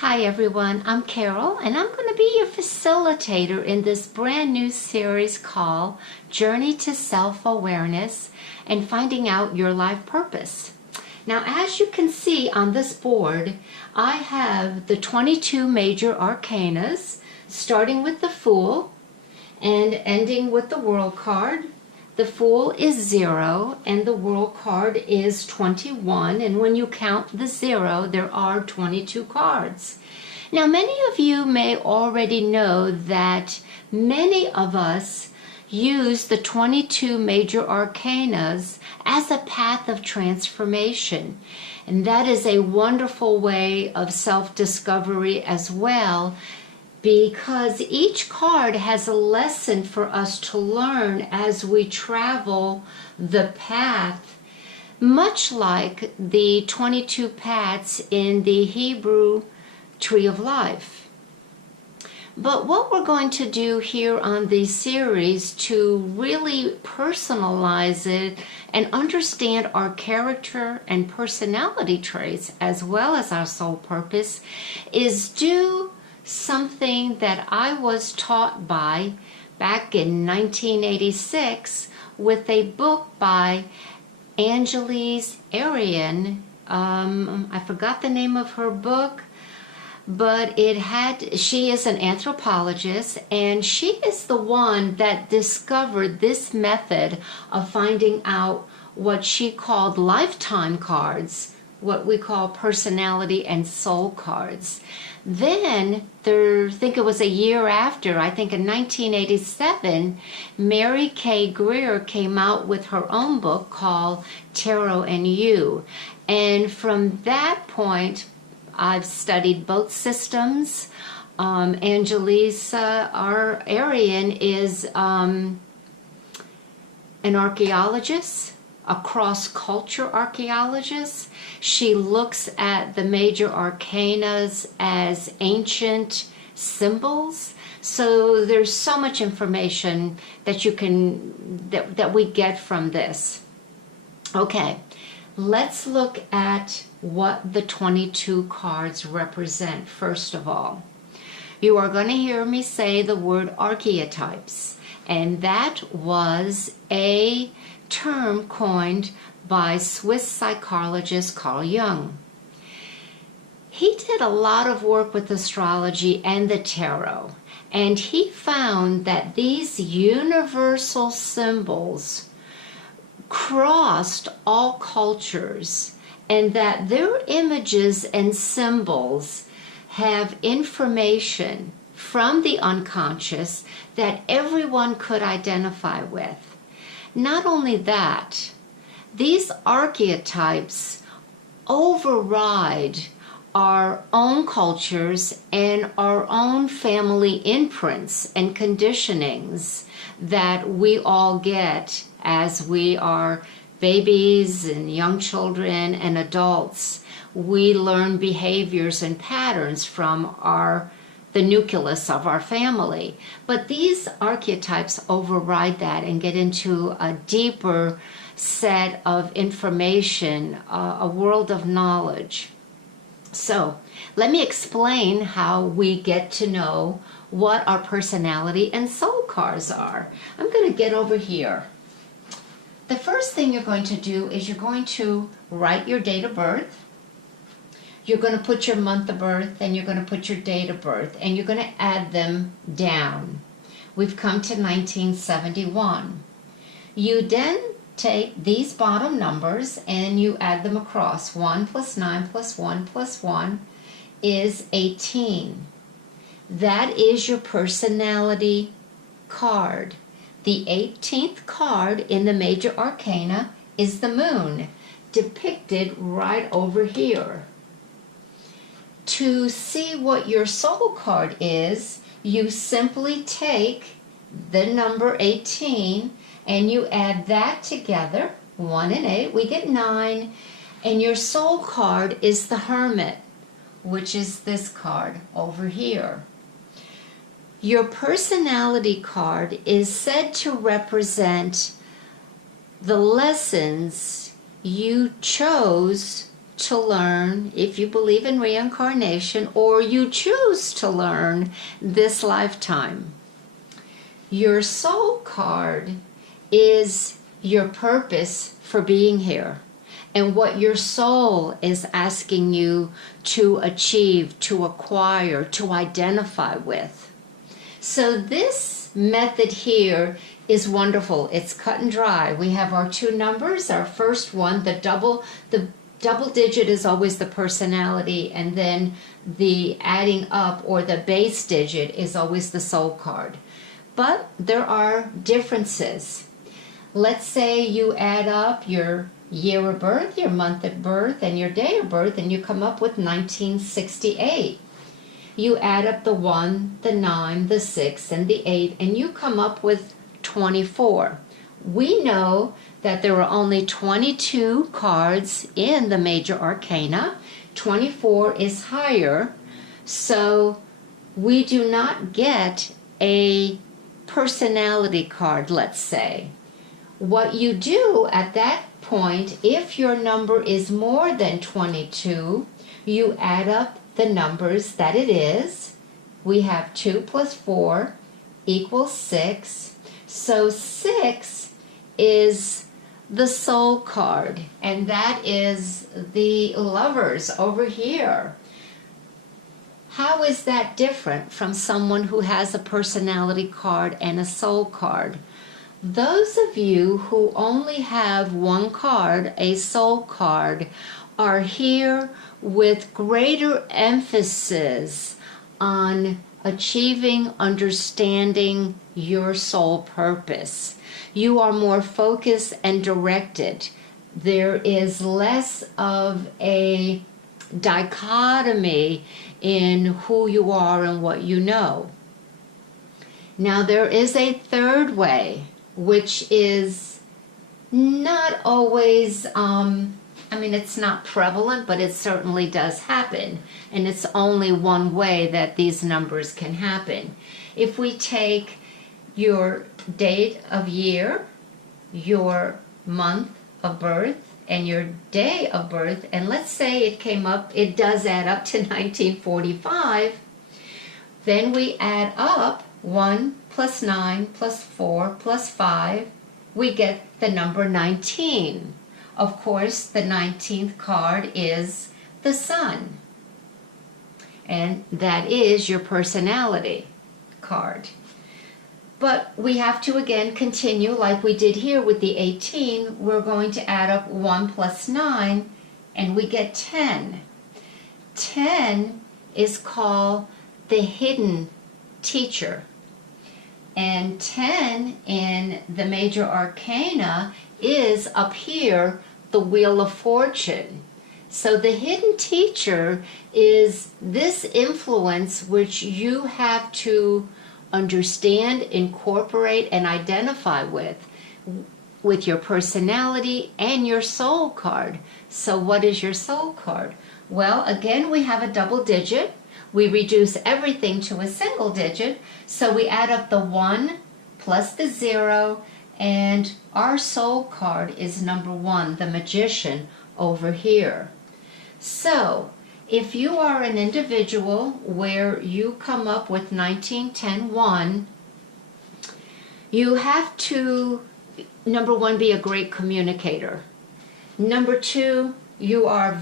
Hi everyone, I'm Carol and I'm going to be your facilitator in this brand new series called Journey to Self-Awareness and Finding Out Your Life Purpose. Now, as you can see on this board, I have the 22 major arcanas, starting with the Fool and ending with the World card. The Fool is 0 and the World card is 21, and when you count the 0, there are 22 cards. Now, many of you may already know that many of us use the 22 major arcanas as a path of transformation, and that is a wonderful way of self-discovery as well, because each card has a lesson for us to learn as we travel the path, much like the 22 paths in the Hebrew Tree of Life. But what we're going to do here on this series to really personalize it and understand our character and personality traits as well as our soul purpose is do something that I was taught by back in 1986 with a book by Arrien. I forgot the name of her book, but she is an anthropologist, and she is the one that discovered this method of finding out what she called lifetime cards, what we call personality and soul cards. Then, I think it was a year after, I think in 1987, Mary K. Greer came out with her own book called Tarot and You. And from that point, I've studied both systems. Arrien is an archaeologist, a cross-culture archaeologist. She looks at the major arcanas as ancient symbols. So there's so much information that that we get from this. Okay, let's look at what the 22 cards represent. First of all, you are going to hear me say the word archetypes, and that was a term coined by Swiss psychologist Carl Jung. He did a lot of work with astrology and the tarot, and he found that these universal symbols crossed all cultures, and that their images and symbols have information from the unconscious that everyone could identify with. Not only that, these archetypes override our own cultures and our own family imprints and conditionings that we all get as we are babies and young children and adults. We learn behaviors and patterns from the nucleus of our family. But these archetypes override that and get into a deeper set of information, a world of knowledge. So let me explain how we get to know what our personality and soul cards are. I'm going to get over here. The first thing you're going to do is you're going to write your date of birth. You're going to put your month of birth, and you're going to put your date of birth, and you're going to add them down. We've come to 1971. You then take these bottom numbers and you add them across. 1 plus 9 plus 1 plus 1 is 18. That is your personality card. The 18th card in the major arcana is the moon, depicted right over here. To see what your soul card is, you simply take the number 18 and you add that together, 1 and 8, we get 9, and your soul card is the Hermit, which is this card over here. Your personality card is said to represent the lessons you chose to learn, if you believe in reincarnation, or you choose to learn this lifetime. Your soul card is your purpose for being here and what your soul is asking you to achieve, to acquire, to identify with. So this method here is wonderful. It's cut and dry. We have our two numbers. Our first one, the double digit is always the personality, and then the adding up or the base digit is always the soul card. But there are differences. Let's say you add up your year of birth, your month of birth, and your day of birth, and you come up with 1968. You add up the 1, the 9, the 6, and the 8, and you come up with 24. We know that there are only 22 cards in the major arcana. 24 is higher, so we do not get a personality card, let's say. What you do at that point, if your number is more than 22, you add up the numbers that it is. We have 2 plus 4 equals 6. So 6 is the soul card, and that is the Lovers over here. How is that different from someone who has a personality card and a soul card? Those of you who only have one card, a soul card, are here with greater emphasis on achieving, understanding your soul purpose. You are more focused and directed. There is less of a dichotomy in who you are and what you know. Now there is a third way, which is not always, it's not prevalent, but it certainly does happen. And it's only one way that these numbers can happen. If we take your date of year, your month of birth, and your day of birth, and let's say it does add up to 1945, then we add up 1 plus 9 plus 4 plus 5, we get the number 19. Of course, the 19th card is the Sun, and that is your personality card. But we have to again continue like we did here with the 18. We're going to add up 1 plus 9 and we get 10. 10 is called the hidden teacher. And 10 in the major arcana is up here, the Wheel of Fortune. So the hidden teacher is this influence which you have to understand, incorporate, and identify with your personality and your soul card. So what is your soul card? Well, again, we have a double digit. We reduce everything to a single digit. So we add up the 1 plus the 0, and our soul card is number 1, the Magician over here. So if you are an individual where you come up with 19-10-1, you have to, number 1, be a great communicator. Number 2, you are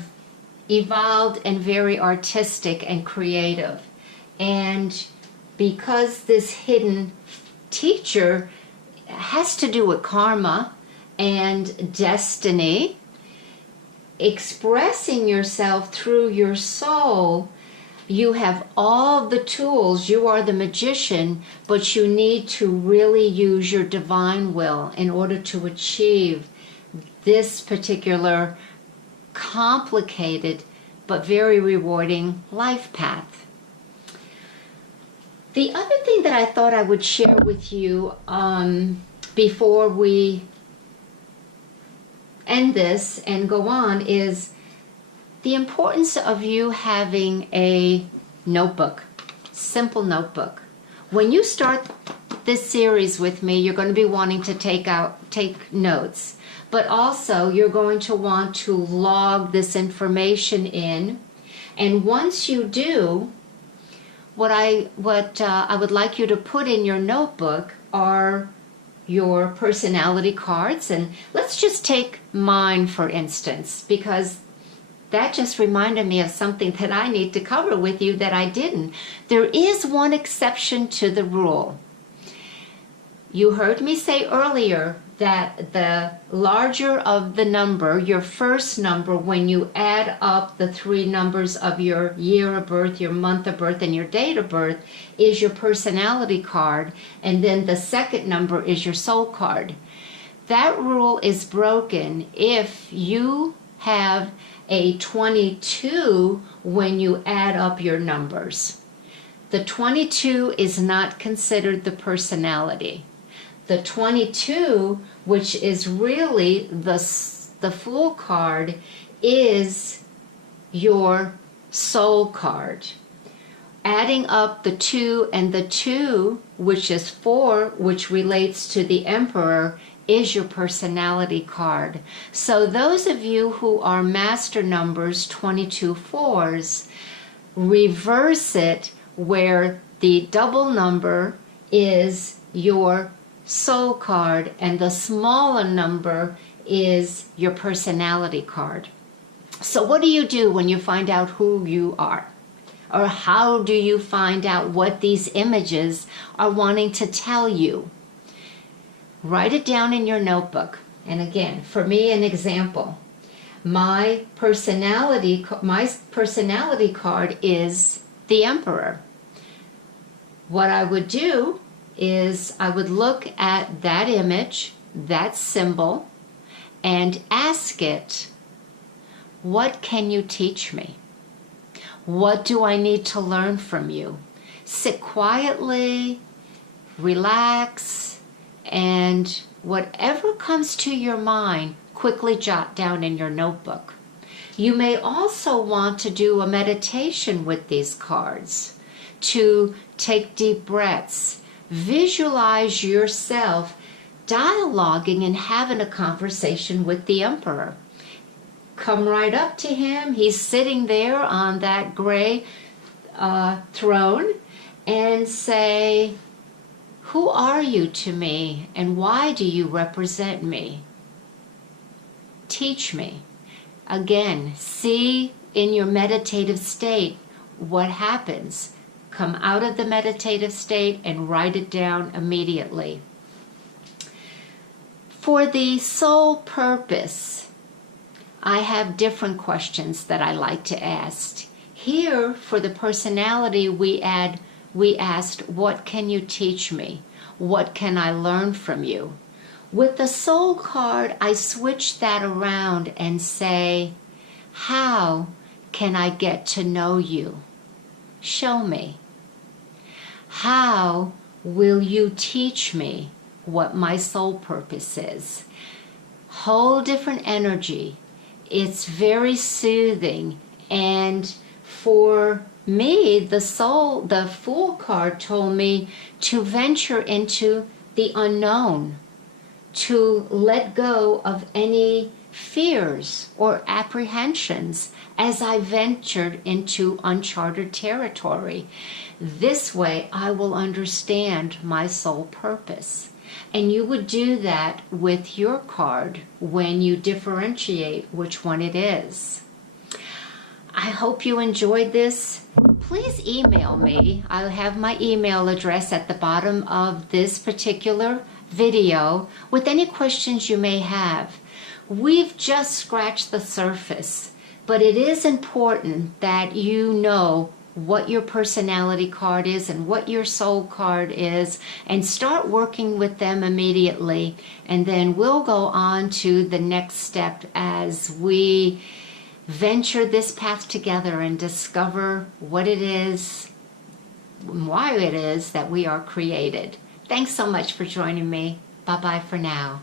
evolved and very artistic and creative. And because this hidden teacher has to do with karma and destiny, expressing yourself through your soul, you have all the tools. You are the magician, but you need to really use your divine will in order to achieve this particular complicated but very rewarding life path. The other thing that I thought I would share with you before we end this and go on is the importance of you having a notebook, simple notebook. When you start this series with me, you're going to be wanting to take notes. but also you're going to want to log this information in. And once you do, what I would like you to put in your notebook are your personality cards. And let's just take mine, for instance, because that just reminded me of something that I need to cover with you that I didn't. There is one exception to the rule. You heard me say earlier that the larger of the number, your first number, when you add up the three numbers of your year of birth, your month of birth, and your date of birth, is your personality card, and then the second number is your soul card. That rule is broken if you have a 22 when you add up your numbers. The 22 is not considered the personality. The 22, which is really the Fool card, is your soul card. Adding up the 2 and the 2, which is 4, which relates to the Emperor, is your personality card. So those of you who are master numbers 22 fours, reverse it where the double number is your soul card and the smaller number is your personality card. So what do you do when you find out who you are? Or how do you find out what these images are wanting to tell you? Write it down in your notebook. And again, for me, an example. My personality card is the Emperor. What I would do is I would look at that image, that symbol, and ask it, what can you teach me? What do I need to learn from you? Sit quietly, relax, and whatever comes to your mind, quickly jot down in your notebook. You may also want to do a meditation with these cards, to take deep breaths. Visualize yourself dialoguing and having a conversation with the Emperor. Come right up to him. He's sitting there on that gray throne, and say, who are you to me, and why do you represent me? Teach me. Again, see in your meditative state what happens. Come out of the meditative state and write it down immediately. For the soul purpose, I have different questions that I like to ask. Here, for the personality, we asked, what can you teach me? What can I learn from you? With the soul card, I switch that around and say, how can I get to know you? Show me. How will you teach me what my soul purpose is? Whole different energy. It's very soothing. And for me, the Fool card told me to venture into the unknown, to let go of any fears or apprehensions as I ventured into uncharted territory. This way I will understand my soul purpose. And you would do that with your card when you differentiate which one it is. I hope you enjoyed this. Please email me. I'll have my email address at the bottom of this particular video with any questions you may have. We've just scratched the surface, but it is important that you know what your personality card is and what your soul card is, and start working with them immediately. And then we'll go on to the next step as we venture this path together and discover what it is, why it is that we are created. Thanks so much for joining me. Bye-bye for now.